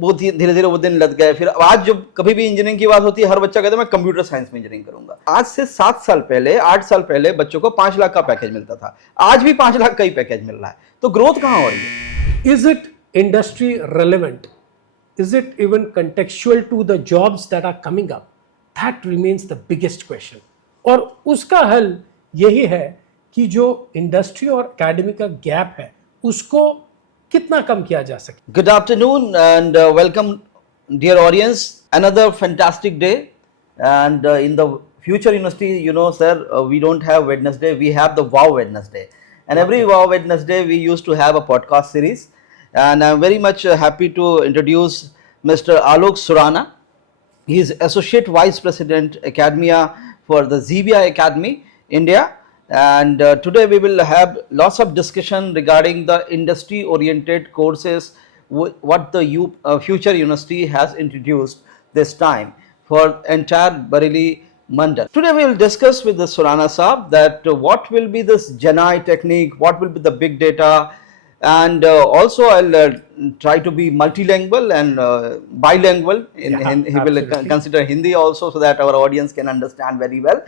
वो धीरे धीरे वो दिन लग गए। फिर आज जब कभी भी इंजीनियरिंग की बात होती है, हर बच्चा कहता है मैं कंप्यूटर साइंस में इंजीनियरिंग करूंगा। आज से 7 साल पहले, 8 साल पहले बच्चों को 5 लाख का पैकेज मिलता था, आज भी 5 लाख का ही पैकेज मिल रहा है। तो ग्रोथ कहां हो रही है? Is it industry relevant? Is it even contextual to the jobs that are coming up? That remains the biggest question. और उसका हल यही है कि जो इंडस्ट्री और एकेडमी का गैप है उसको कितना कम किया जा सके। Good afternoon and welcome, dear audience. Another fantastic day, and in the Future University, you know, sir, we don't have Wednesday. We have the Wow Wednesday, and every Wow Wednesday we used to have a podcast series. And I'm very much happy to introduce Mr. Alok Surana. He is Associate Vice President Academia for the Xebia Academy, India. And today we will have lots of discussion regarding the industry oriented courses what the Future University has introduced this time for entire Bareilly Mandal. Today we will discuss with the Surana Saab that what will be this GenAI technique, what will be the big data, and also I'll try to be multilingual and bilingual. He will consider Hindi also so that our audience can understand very well.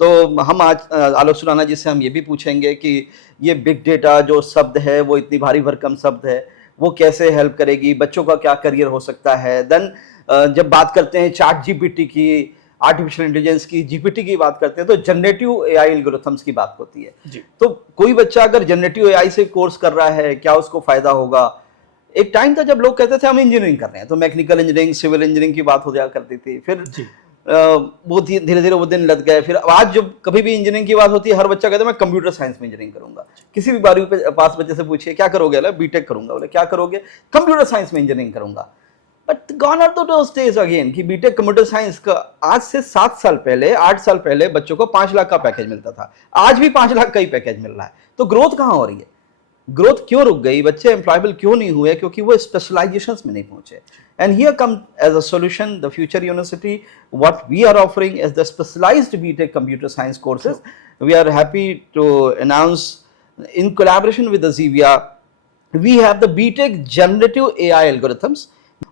तो हम आज आलोक सुराना जी से हम ये भी पूछेंगे कि ये बिग डेटा जो शब्द है वो इतनी भारी भरकम शब्द है, वो कैसे हेल्प करेगी, बच्चों का क्या करियर हो सकता है। देन जब बात करते हैं चैट जीपीटी की, आर्टिफिशियल इंटेलिजेंस की, जीपीटी की बात करते हैं तो जनरेटिव एआई एल्गोरिथम्स की बात होती है जी। तो कोई बच्चा अगर जनरेटिव एआई से कोर्स कर रहा है, क्या उसको फायदा होगा? एक टाइम था जब लोग कहते थे हम इंजीनियरिंग कर रहे हैं तो मैकेनिकल इंजीनियरिंग, सिविल इंजीनियरिंग की बात हो जाया करती थी। फिर वो धीरे धीरे वो दिन लग गए। फिर आज जब कभी भी इंजीनियरिंग की बात होती है, हर बच्चा कहता है मैं कंप्यूटर साइंस में इंजीनियरिंग करूंगा। किसी भी 12वीं पे पास बच्चे से पूछिए क्या करोगे, बोले बीटेक करूंगा। बोले क्या करोगे? कंप्यूटर साइंस में इंजीनियरिंग करूंगा। But gone are those days again कि बीटेक कंप्यूटर साइंस का। आज से 7 साल पहले, 8 साल पहले बच्चों को 5 लाख का पैकेज मिलता था, आज भी 5 लाख का ही पैकेज मिल रहा है। तो ग्रोथ कहां हो रही है? ग्रोथ क्यों रुक गई? बच्चे एम्प्लॉयबल क्यों नहीं हुए? क्योंकि वो स्पेशलाइजेशंस में नहीं पहुंचे। And here come as a solution the Future University. What we are offering is the specialized BTech Computer Science courses. We are happy to announce in collaboration with the Xebia, we have the BTech Generative AI Algorithms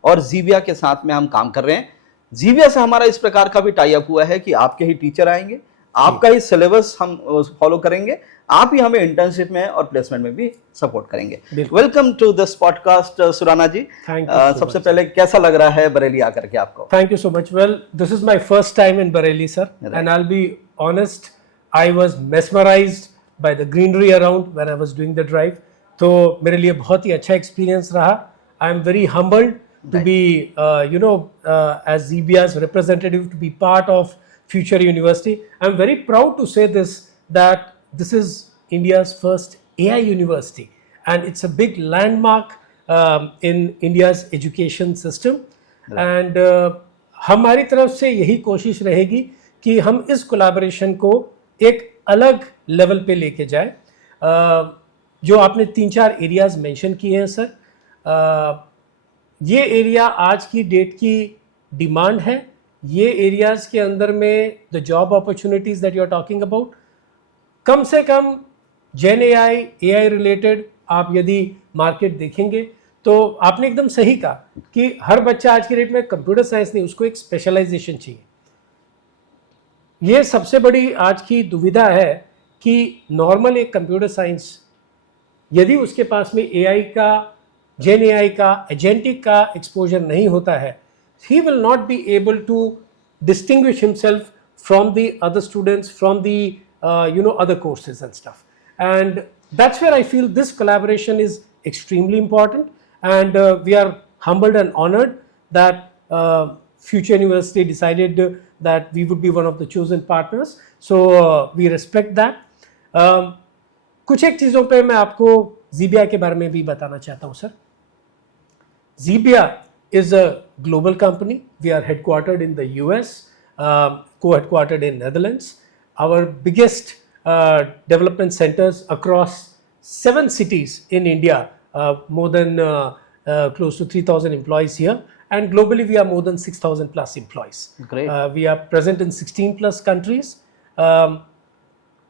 और Xebia के साथ में हम काम कर रहे हैं। Xebia से हमारा इस प्रकार का भी टाई अप हुआ है कि आपके ही टीचर आएंगे, आपका ही सिलेबस हम फॉलो करेंगे, आप ही हमें इंटर्नशिप में और प्लेसमेंट में भी सपोर्ट करेंगे। Welcome to this podcast Surana ji. सबसे पहले कैसा लग रहा है बरेली आकर के आपको? Thank you so much. Well, this is my first time in Bareilly sir, and I will be honest, I was mesmerised by the greenery around when I was doing the drive. तो मेरे लिए बहुत ही अच्छा एक्सपीरियंस रहा। I am very humbled to be as Xebia's representative, to be part of Future University. I'm very proud to say that this is India's first AI university, and it's a big landmark in India's education system. And हमारी तरफ से यही कोशिश रहेगी कि हम इस collaboration को एक अलग लेवल पे लेके जाए। जो आपने 3-4 एरियाज मेंशन किए हैं सर, ये एरिया आज की डेट की डिमांड है। ये एरियाज के अंदर में the job opportunities that you are talking about, कम से कम जेन एआई रिलेटेड आप यदि मार्केट देखेंगे तो आपने एकदम सही कहा कि हर बच्चा आज की डेट में कंप्यूटर साइंस नहीं, उसको एक स्पेशलाइजेशन चाहिए। ये सबसे बड़ी आज की दुविधा है कि नॉर्मल एक कंप्यूटर साइंस यदि उसके पास में एआई का, जेन एआई का, एजेंटिक का एक्सपोजर नहीं होता है, he will not be able to distinguish himself from the other students, from the other courses and stuff. And that's where I feel this collaboration is extremely important, and we are humbled and honored that Future University decided that we would be one of the chosen partners. So we respect that. कुछ एक चीज़ों पे मैं आपको Xebia के बारे में भी बताना चाहता हूँ sir. Xebia is a global company. We are headquartered in the US, co-headquartered in Netherlands. Our biggest development centers across 7 cities in India, more than close to 3,000 employees here, and globally we are more than 6,000 plus employees. Great. We are present in 16 plus countries.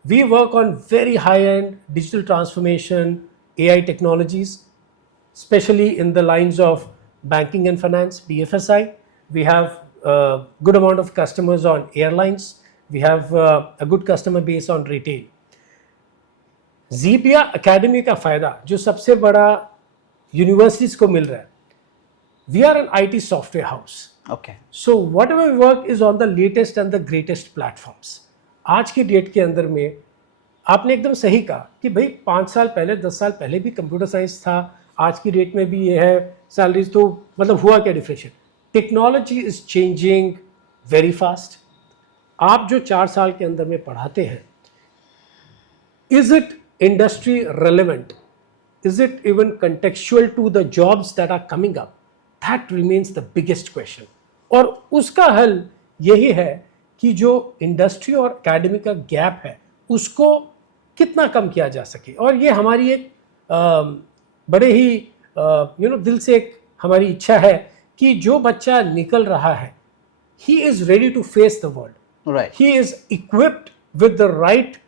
We work on very high-end digital transformation, AI technologies, especially in the lines of banking and finance, BFSI. We have a good amount of customers on airlines. We have a good customer base on retail. Zebia Academy का फायदा जो सबसे बड़ा universities को मिल रहा है, we are an IT software house. Okay. So whatever we work is on the latest and the greatest platforms. आज की डेट के अंदर में आपने एकदम सही कहा कि भाई 5 साल पहले 10 साल पहले भी कंप्यूटर साइंस था, आज की डेट में भी ये है, सैलरीज तो मतलब हुआ क्या differentiate. Technology is changing very fast. आप जो 4 साल के अंदर में पढ़ाते हैं, is it industry relevant, is it even contextual to the jobs that are coming up? That remains the biggest question. और उसका हल यही है कि जो इंडस्ट्री और एकेडमी का गैप है उसको कितना कम किया जा सके. और ये हमारी एक बड़े ही दिल से एक हमारी इच्छा है कि जो बच्चा निकल रहा है, he is ready to face the world. Right. He is equipped with the right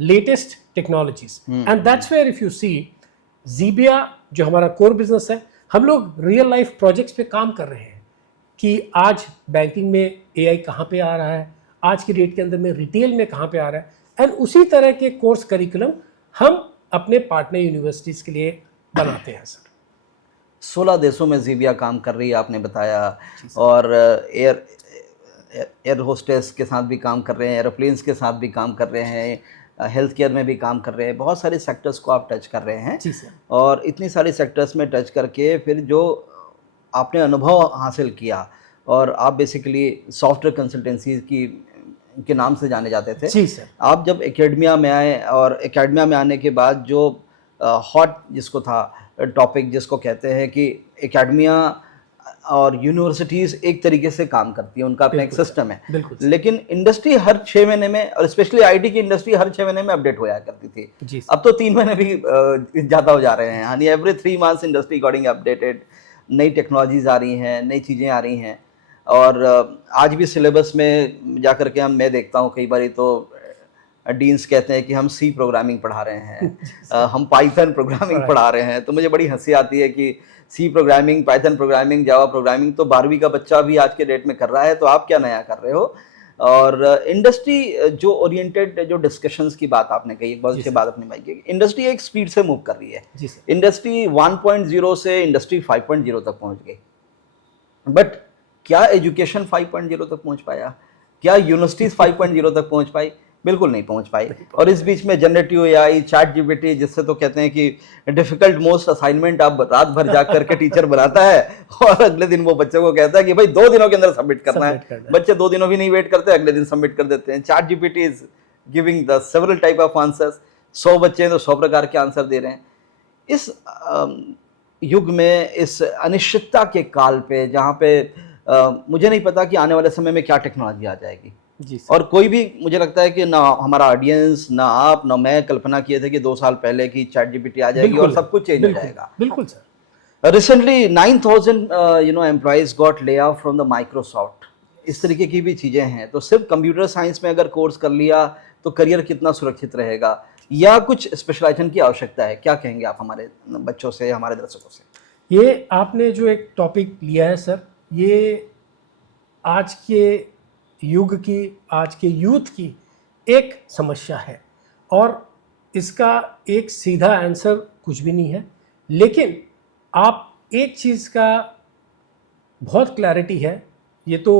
latest technologies. And that's where if you see Zebia जो हमारा कोर बिजनेस है, हम लोग रियल लाइफ प्रोजेक्ट्स पे काम कर रहे हैं कि आज बैंकिंग में AI कहाँ पे आ रहा है, आज की डेट के अंदर में रिटेल में कहाँ पे आ रहा है. एंड उसी तरह के कोर्स करिकुलम हम अपने पार्टनर यूनिवर्सिटीज़ के लिए बनाते हैं सर. 16 देशों में ज़ीबिया काम कर रही है आपने बताया, और एयर होस्टेस के साथ भी काम कर रहे हैं, एरोप्लेन्स के साथ भी काम कर रहे हैं, हेल्थ केयर में भी काम कर रहे हैं. बहुत सारे सेक्टर्स को आप टच कर रहे हैं. जी सर. और इतनी सारी सेक्टर्स में टच करके फिर जो आपने अनुभव हासिल किया, और आप बेसिकली सॉफ्टवेयर कंसल्टेंसी के नाम से जाने जाते थे. जी सर. आप जब एकेडमिया में आए, और एकेडमिया में आने के बाद जो हॉट जिसको था टॉपिक जिसको कहते हैं कि एकेडमिया और यूनिवर्सिटीज़ एक तरीके से काम करती है, उनका अपना एक सिस्टम है. बिल्कुल. लेकिन इंडस्ट्री हर 6 महीने में, और स्पेशली आईटी की इंडस्ट्री हर 6 महीने में अपडेट हो जाया करती थी. जी अब तो 3 महीने भी ज़्यादा हो जा रहे हैं. यानी every 3 months industry getting updated, नई टेक्नोलॉजीज आ रही हैं, नई चीज़ें आ रही हैं. और आज भी सिलेबस में जा कर के मैं देखता हूँ कई बार तो डीन्स कहते हैं कि हम सी प्रोग्रामिंग पढ़ा रहे हैं, हम पाइथन प्रोग्रामिंग पढ़ा रहे हैं. तो मुझे बड़ी हंसी आती है कि C programming, Python programming, Java programming तो 12वीं का बच्चा भी आज के डेट में कर रहा है, तो आप क्या नया कर रहे हो. और इंडस्ट्री जो ओरिएंटेड जो डिस्कशंस की बात आपने कही, एक बहुत अच्छी बात अपनी भाई की, इंडस्ट्री एक स्पीड से मूव कर रही है. इंडस्ट्री 1.0 से इंडस्ट्री 5.0 तक पहुंच गई. बट क्या एजुकेशन 5.0 तक पहुंच पाया? क्या यूनिवर्सिटीज 5.0 तक पहुंच पाई? बिल्कुल नहीं पहुंच पाई. और इस बीच में जनरेटिव एआई, चैट जीपीटी, जिससे तो कहते हैं कि डिफिकल्ट मोस्ट असाइनमेंट अब रात भर जाग करके टीचर बनाता है, और अगले दिन वो बच्चों को कहता है कि भाई 2 दिनों के अंदर सबमिट करना है. बच्चे 2 दिनों भी नहीं वेट करते, अगले दिन सबमिट कर देते हैं. Chat GPT is giving the several type of answers. 100 बच्चे हैं तो 100 प्रकार के आंसर दे रहे हैं. इस युग में, इस अनिश्चितता के काल पे, जहाँ पे मुझे नहीं पता कि आने वाले समय में क्या टेक्नोलॉजी आ जाएगी. जी सर. और कोई भी, मुझे लगता है कि ना हमारा ऑडियंस, ना आप, ना मैं कल्पना किए थे कि 2 साल पहले की चैट जीपीटी आ जाएगी और सब कुछ चेंज हो जाएगा. बिल्कुल sir. Recently 9000 employees got lay off from the Microsoft. इस तरीके की भी चीज़ें हैं. तो सिर्फ कंप्यूटर साइंस में अगर कोर्स कर लिया तो करियर कितना सुरक्षित रहेगा, या कुछ स्पेशलाइजेशन की आवश्यकता है? क्या कहेंगे आप हमारे बच्चों से, हमारे दर्शकों से? ये आपने जो एक टॉपिक लिया है सर, ये आज के युग की, आज के यूथ की एक समस्या है, और इसका एक सीधा आंसर कुछ भी नहीं है. लेकिन आप एक चीज़ का बहुत क्लैरिटी है, ये तो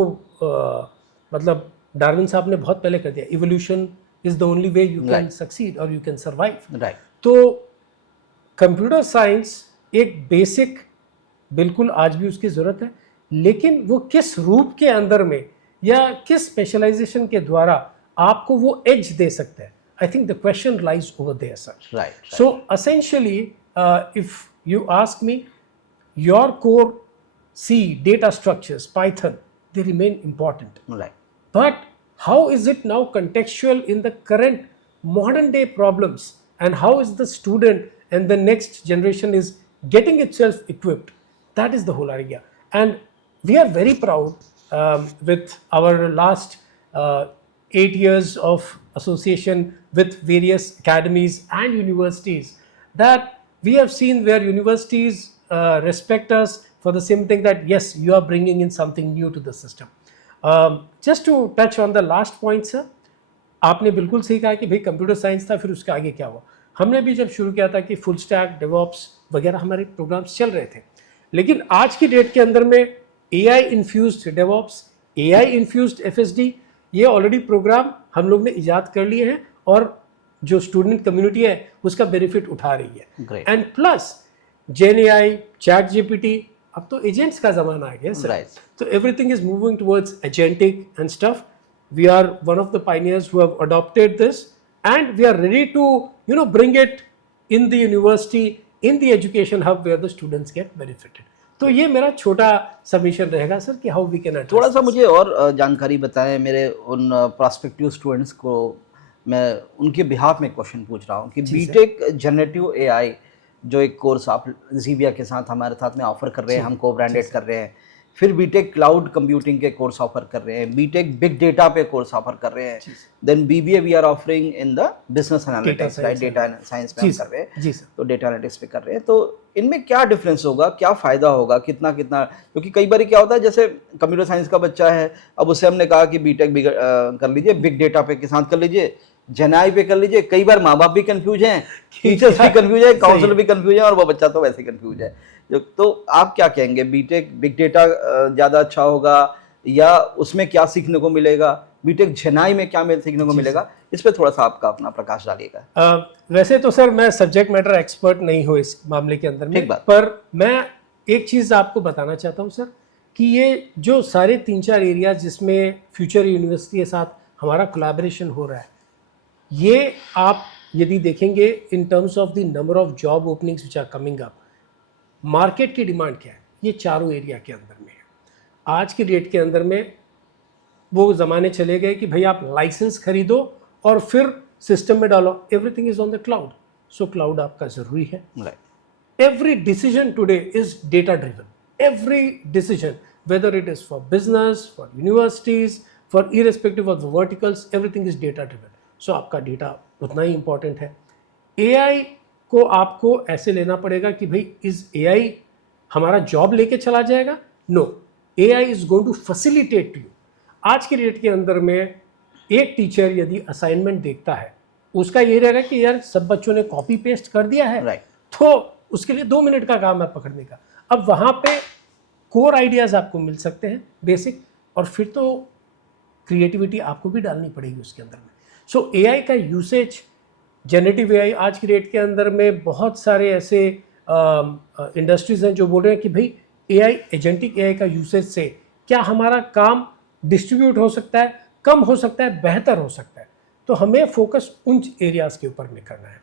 मतलब डार्विन साहब ने बहुत पहले कर दिया, evolution is the only way you can succeed और यू कैन सर्वाइव. राइट. तो कंप्यूटर साइंस एक बेसिक, बिल्कुल आज भी उसकी ज़रूरत है, लेकिन वो किस रूप के अंदर में या किस स्पेशलाइजेशन के द्वारा आपको वो एज दे सकता है. I think the question lies over there sir. Right. So essentially if you ask me, your core C, data structures, Python, they remain important. Right. But how is it now contextual in the current modern day problems, and how is the student and the next generation is getting itself equipped? That is the whole idea. And we are very proud with our last 8 years of association with various academies and universities, that we have seen where universities respect us for the same thing that yes, you are bringing in something new to the system. Just to touch on the last point, sir, आपने बिल्कुल सही कहा कि भाई computer science था, फिर उसके आगे क्या हुआ. हमने भी जब शुरू किया था कि फुल स्टैक, डेवऑप्स वगैरह हमारे प्रोग्राम्स चल रहे थे, लेकिन आज की डेट के अंदर में AI infused DevOps, AI infused FSD, ये ऑलरेडी प्रोग्राम हम लोग ने इजाद कर लिए हैं और जो स्टूडेंट कम्युनिटी है उसका बेनिफिट उठा रही है. एंड प्लस GenAI, ChatGPT, अब तो एजेंट्स का जमाना आ गया सर. तो everything is moving towards agentic and stuff. We are one of the pioneers who have adopted this, and we are ready to bring it in the university, in the education hub where the students get benefited. तो ये मेरा छोटा submission रहेगा sir कि how we can address. थोड़ा सा मुझे और जानकारी बताएं. मेरे उन प्रोस्पेक्टिव स्टूडेंट्स को मैं उनके बिहाफ में क्वेश्चन पूछ रहा हूँ कि बीटेक जनरेटिव AI जो एक कोर्स आप ज़ीविया के साथ हमारे साथ में ऑफर कर रहे हैं, हम को ब्रांडेड कर रहे हैं, फिर बीटेक क्लाउड कंप्यूटिंग के कोर्स ऑफर कर रहे हैं, बीटेक बिग डेटा पे कोर्स ऑफर कर रहे हैं, then BBA we are offering in the business analytics, right, data science पे हम कर रहे हैं, तो डेटा एनालिटिक्स पे कर रहे हैं. तो इनमें क्या डिफरेंस होगा, क्या फ़ायदा होगा, कितना क्योंकि कई बार क्या होता है, जैसे कंप्यूटर साइंस का बच्चा है, अब उससे हमने कहा कि बीटेक कर लीजिए, बिग डेटा पे के साथ कर लीजिए, जेनाई पे कर लीजिए. कई बार माँ बाप भी कंफ्यूज हैं, टीचर्स भी कंफ्यूज है, काउंसलर भी कंफ्यूज है, और वो बच्चा तो वैसे कंफ्यूज है. तो आप क्या कहेंगे, बीटेक बिग डेटा ज़्यादा अच्छा होगा या उसमें क्या सीखने को मिलेगा, बीटेक जेनाई में क्या सीखने को मिलेगा, इस पर थोड़ा सा आपका अपना प्रकाश डालिएगा. वैसे तो सर मैं सब्जेक्ट मैटर एक्सपर्ट नहीं हूँ इस मामले के अंदर में, पर मैं एक चीज़ आपको बताना चाहता हूँ सर कि ये जो सारे 3-4 एरियाज जिसमें फ्यूचर यूनिवर्सिटी के साथ हमारा कोलैबोरेशन हो रहा है, ये आप यदि देखेंगे in terms of the number of job openings which are coming up, market की डिमांड क्या है, ये चारों एरिया के अंदर में है. आज की डेट के अंदर में वो ज़माने चले गए कि भाई आप लाइसेंस खरीदो और फिर सिस्टम में डालो. Everything is on the cloud, so cloud आपका ज़रूरी है. Every decision today is data driven. Every decision, whether it is for business, for universities, for irrespective of the verticals, everything is data driven. So आपका data उतना ही important है. AI को आपको ऐसे लेना पड़ेगा कि भाई इज AI हमारा जॉब लेके चला जाएगा? No, AI is going to facilitate you. आज की डेट के अंदर में एक टीचर यदि असाइनमेंट देखता है, उसका ये रहेगा कि यार सब बच्चों ने कॉपी पेस्ट कर दिया है, तो उसके लिए 2 मिनट का काम है पकड़ने का. अब वहाँ पे कोर आइडियाज़ आपको मिल सकते हैं बेसिक, और फिर तो क्रिएटिविटी आपको भी डालनी पड़ेगी उसके अंदर में. सो AI का यूसेज, जनरेटिव AI, आज की डेट के अंदर में बहुत सारे ऐसे इंडस्ट्रीज हैं जो बोल रहे हैं कि भाई AI, एजेंटिक AI का यूसेज से क्या हमारा काम डिस्ट्रीब्यूट हो सकता है, कम हो सकता है, बेहतर हो सकता है. तो हमें फोकस उन एरियाज़ के ऊपर में करना है.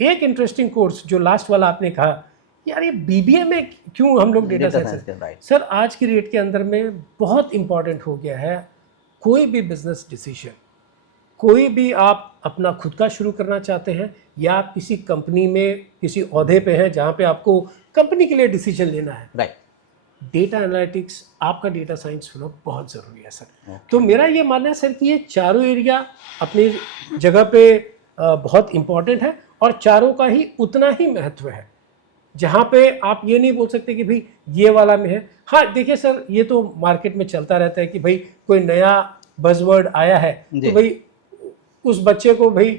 एक इंटरेस्टिंग कोर्स जो लास्ट वाला आपने कहा, यार ये BBA में क्यों हम लोग डेटा साइंस, सर आज की डेट के अंदर में बहुत इंपॉर्टेंट हो गया है. कोई भी बिजनेस डिसीजन, कोई भी आप अपना खुद का शुरू करना चाहते हैं या आप किसी कंपनी में किसी ओहदे पे हैं जहाँ पे आपको कंपनी के लिए डिसीजन लेना है, राइट, डेटा एनालिटिक्स, आपका डेटा साइंस होना बहुत ज़रूरी है सर. तो मेरा ये मानना है सर कि ये चारों एरिया अपनी जगह पे बहुत इंपॉर्टेंट है और चारों का ही उतना ही महत्व है. जहाँ पे आप ये नहीं बोल सकते कि भाई ये वाला में है. हाँ देखिए सर, ये तो मार्केट में चलता रहता है कि भाई कोई नया बज़वर्ड आया है तो भाई उस बच्चे को भाई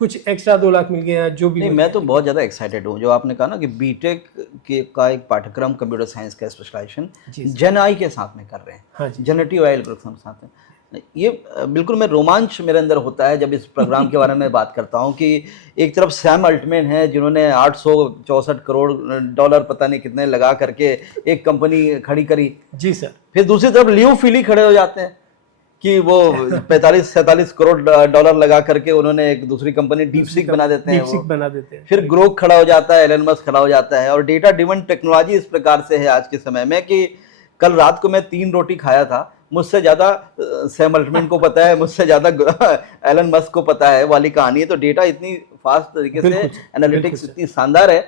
कुछ एक्स्ट्रा 2 लाख मिल गया जो भी. नहीं, मैं तो बहुत ज़्यादा एक्साइटेड हूँ जो आपने कहा ना कि बीटेक का एक पाठ्यक्रम कंप्यूटर साइंस का स्पेशलाइजेशन जेनआई के साथ में कर रहे हैं. हाँ जी, जनरेटिव AI एल्गोरिथम के साथ में. ये बिल्कुल मैं रोमांच मेरे अंदर होता है जब इस प्रोग्राम के बारे में बात करता हूँ कि एक तरफ सैम अल्टमैन है जिन्होंने 864 करोड़ डॉलर पता नहीं कितने लगा करके एक कंपनी खड़ी करी. जी सर. फिर दूसरी तरफ लियो फीली खड़े हो जाते हैं कि वो 45-47 करोड़ डॉलर लगा करके उन्होंने एक दूसरी कंपनी डीपसीक बना देते हैं. फिर ग्रोक खड़ा हो जाता है, एलन मस्क खड़ा हो जाता है. और डेटा ड्रिवन टेक्नोलॉजी इस प्रकार से है आज के समय में कि कल रात को मैं 3 रोटी खाया था, मुझसे ज़्यादा सैम अल्टमैन को पता है, मुझसे ज़्यादा एलन मस्क को पता है वाली कहानी है. तो डेटा इतनी फास्ट तरीके से, एनालिटिक्स इतनी शानदार है.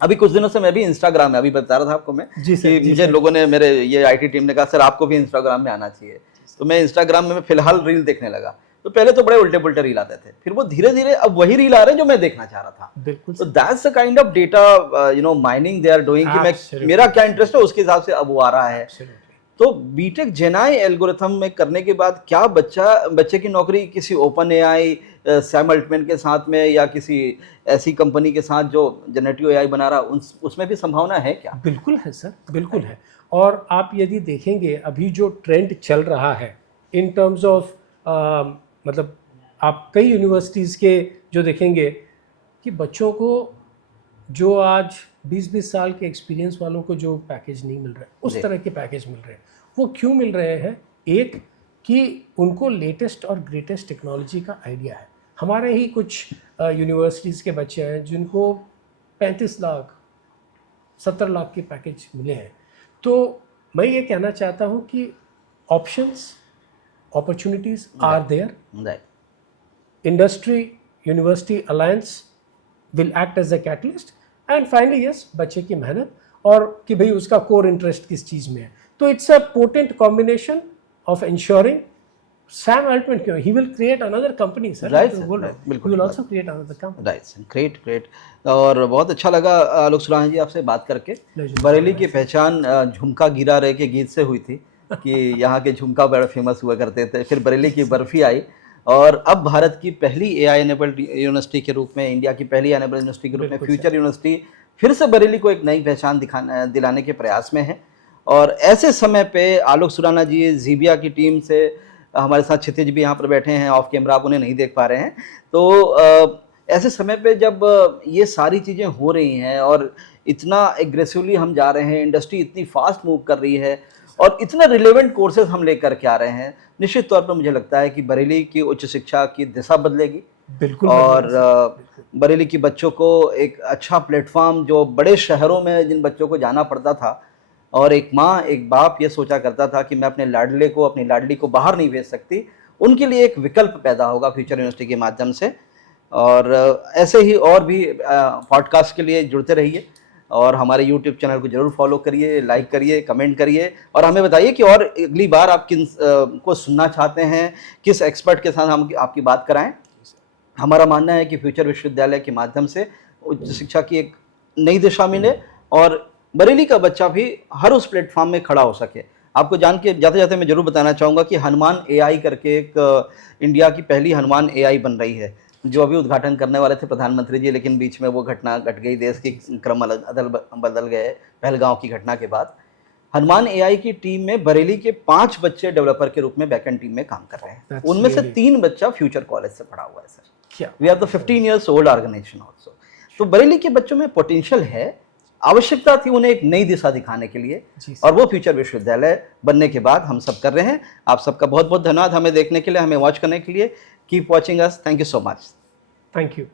अभी कुछ दिनों से मैं भी इंस्टाग्राम में, अभी बता रहा था आपको मैं कि मुझे लोगों ने, मेरे ये IT टीम ने कहा सर आपको भी इंस्टाग्राम में आना चाहिए. तो मैं इंस्टाग्राम में फिलहाल रील देखने लगा. तो पहले तो बड़े उल्टे पुल्टे रील आते थे, फिर वो धीरे धीरे अब वही रील आ रहे हैं जो मैं देखना चाह रहा था। बिल्कुल तो that's the kind of data mining they are doing, कि मैं Absolutely. मेरा क्या इंटरेस्ट है उसके हिसाब से अब वो आ रहा है। Absolutely. तो बीटेक जेनाई एल्गोरिथम में करने के बाद क्या बच्चे की नौकरी किसी ओपन एआई, सैम अल्टमैन के साथ में, या किसी ऐसी कंपनी के साथ जो जनरेटिव एआई बना रहा, उसमें भी संभावना है क्या? बिल्कुल है सर, बिल्कुल है। और आप यदि देखेंगे अभी जो ट्रेंड चल रहा है इन टर्म्स ऑफ मतलब आप कई यूनिवर्सिटीज़ के जो देखेंगे कि बच्चों को जो आज 20-20 साल के एक्सपीरियंस वालों को जो पैकेज नहीं मिल रहा है, उस तरह के पैकेज मिल रहे हैं। वो क्यों मिल रहे हैं? एक कि उनको लेटेस्ट और ग्रेटेस्ट टेक्नोलॉजी का आइडिया है। हमारे ही कुछ यूनिवर्सिटीज़ के बच्चे हैं जिनको 35 लाख 70 लाख के पैकेज मिले हैं। तो मैं ये कहना चाहता हूँ कि options, opportunities are there. Right, industry university alliance will act as a catalyst, and finally yes, बच्चे की मेहनत और कि भाई उसका कोर इंटरेस्ट किस चीज़ में है। तो it's a potent combination of ensuring Sam Altman, he will create another company, sir. Right, He sir. will, Right, he बिल्कुल will also create another company. Right, great great. और बहुत अच्छा लगा आलोक सुराना जी आपसे बात करके। Pleasure. बरेली की पहचान झुमका गिरा रहे के गीत से हुई थी कि यहाँ के झुमका बड़ा फेमस हुआ करते थे, फिर बरेली की बर्फी आई, और अब भारत की पहली एआई एनेबल्ड यूनिवर्सिटी के रूप में, इंडिया की पहली एनेबल्ड यूनिवर्सिटी के रूप में बिल्कुल फ्यूचर यूनिवर्सिटी फिर से बरेली को एक नई पहचान दिलाने के प्रयास में है। और ऐसे समय पे आलोक सुराना जी, जीबिया की टीम से हमारे साथ क्षितिज भी यहाँ पर बैठे हैं, ऑफ कैमरा आप उन्हें नहीं देख पा रहे हैं। तो ऐसे समय पे जब ये सारी चीज़ें हो रही हैं और इतना एग्रेसिवली हम जा रहे हैं, इंडस्ट्री इतनी फास्ट मूव कर रही है और इतने रिलेवेंट कोर्सेज हम लेकर के आ रहे हैं, निश्चित तौर पर मुझे लगता है कि बरेली की उच्च शिक्षा की दिशा बदलेगी। बिल्कुल। और बरेली की बच्चों को एक अच्छा प्लेटफॉर्म, जो बड़े शहरों में जिन बच्चों को जाना पड़ता था और एक माँ एक बाप ये सोचा करता था कि मैं अपने लाडले को, अपनी लाडली को बाहर नहीं भेज सकती, उनके लिए एक विकल्प पैदा होगा फ्यूचर यूनिवर्सिटी के माध्यम से। और ऐसे ही और भी पॉडकास्ट के लिए जुड़ते रहिए और हमारे यूट्यूब चैनल को जरूर फॉलो करिए, लाइक करिए, कमेंट करिए, और हमें बताइए कि और अगली बार आप किन को सुनना चाहते हैं, किस एक्सपर्ट के साथ हम आपकी बात कराएं। हमारा मानना है कि फ्यूचर विश्वविद्यालय के माध्यम से उच्च शिक्षा की एक नई दिशा मिले और बरेली का बच्चा भी हर उस प्लेटफॉर्म में खड़ा हो सके। आपको जान के जाते जाते मैं जरूर बताना चाहूँगा कि हनुमान एआई करके एक इंडिया की पहली हनुमान एआई बन रही है, जो अभी उद्घाटन करने वाले थे प्रधानमंत्री जी, लेकिन बीच में वो घटना घट गई, देश की क्रम अदल बदल गए पहलगांव की घटना के बाद। हनुमान एआई की टीम में बरेली के 5 बच्चे डेवलपर के रूप में बैकएंड टीम में काम कर रहे हैं। उनमें से 3 बच्चा फ्यूचर कॉलेज से पढ़ा हुआ है sir. We are the 15 years old organisation also. तो बरेली के बच्चों में पोटेंशियल है, आवश्यकता थी उन्हें एक नई दिशा दिखाने के लिए, और वो फ्यूचर विश्वविद्यालय बनने के बाद हम सब कर रहे हैं। आप सबका बहुत बहुत धन्यवाद हमें देखने के लिए, हमें वॉच करने के लिए। Keep watching us. Thank you so much. Thank you.